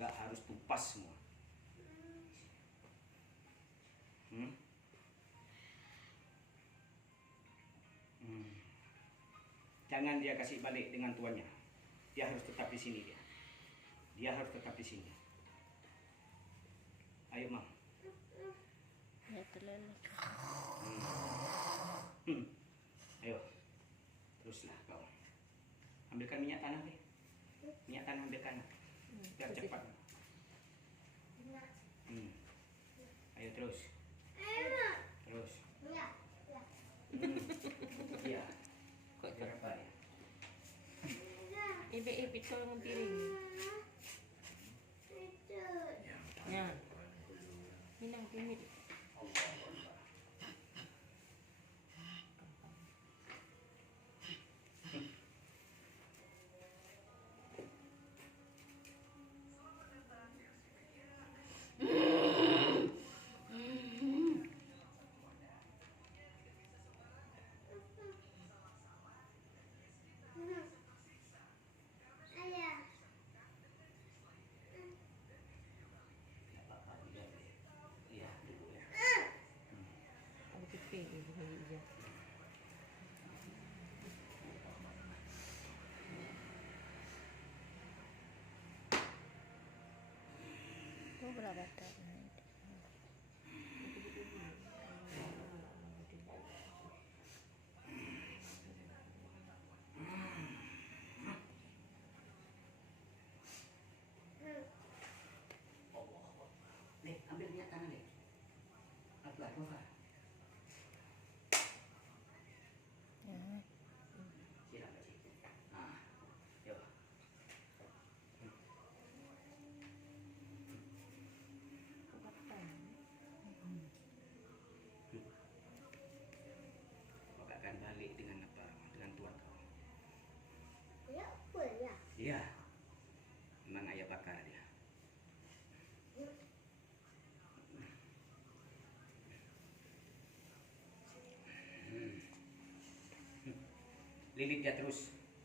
Gak harus tupas semua. Jangan dia kasih balik dengan tuannya. Dia harus tetap di sini dia. Dia harus tetap di sini. Ayo, Mam. Ya terlalu. Ayo. Teruslah kau. Ambilkan minyak tanah deh. Minyak tanah ambilkan. Biar cepat. Ayo terus. Terus. Iya. Kok Berapa ya? ibe tolong piring. Ya. Minang pimit. Iya, dulu ya. Ada pipi ibu hija. Oh berapa tahun? Nih, ambil minyak tanah deh. Apa? Ya. Siram lagi. Nah, yuk. Kau akan balik dengan apa? Dengan tuan kau. Ya, apa ya? Iya. Memang ayah bakar dia. Lilit dia terus.